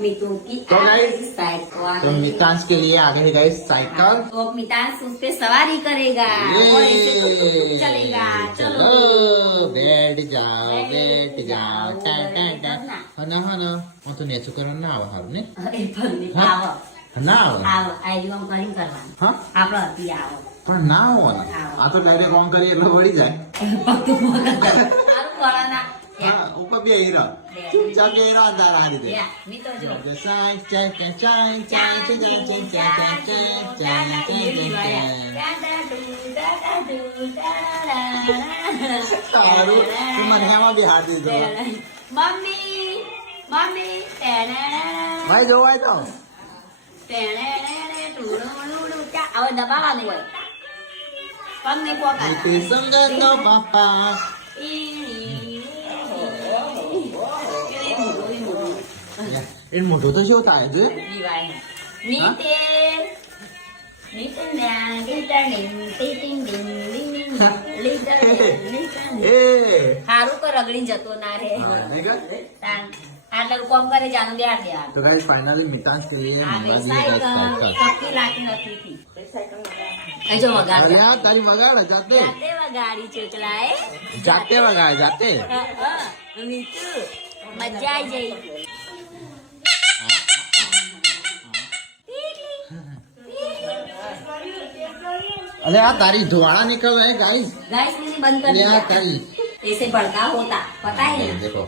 मीतू की तो guys, cycle तो मितांश के लिए आ गई गाइस साइकिल। तो मितांश उस पे सवारी करेगा और ऐसे टुक-टुक चलेगा। चलो बैठ जाओ बैठ जाओ टा टा टा हो ना હું તો નેચું કરવા ના આવે હારું ને એ ભલે હા? આવો ના આવે આવો આઈડિયો કરીને કરવાનું હા આપણો હતી આવો પણ ના હોય ને આ તો ડાયરેક્ટ ઓન કરી એટલે વળી જાય સારું કરવાના હા ઉપર બે હીરા ચૂપચાપ બે હીરા અંધાર આ રીતે મી તો જો ચાય ચાય ચાય ચાય ચાય સારું તું મને એમાં બી હાથ દીધો મમ્મી મમ્મી ભાઈ જોવાય તો હવે દબાવવાનું હોય પગને પોકા સંગત નો બાપા એ મોટો તો શું થાય છે સારું કર રગડી જતો ના રે આટલું કોમ કરે જાનું બે હાથ तो गाइस फाइनली मितांश के लिए मंगवा दिया गाइस साइकिल જો વગાડ अरे यार तारी वगाड़ जाते જાતે વગાડી ચોચલાએ जाते वगाड़ जाते મીતુ મજા આવી જઈ अरे यार तारी धुआं निकल रहा है गाइस गैस नहीं बंद कर अरे दिया यार तारी ऐसे भड़का होता पता है ना देखो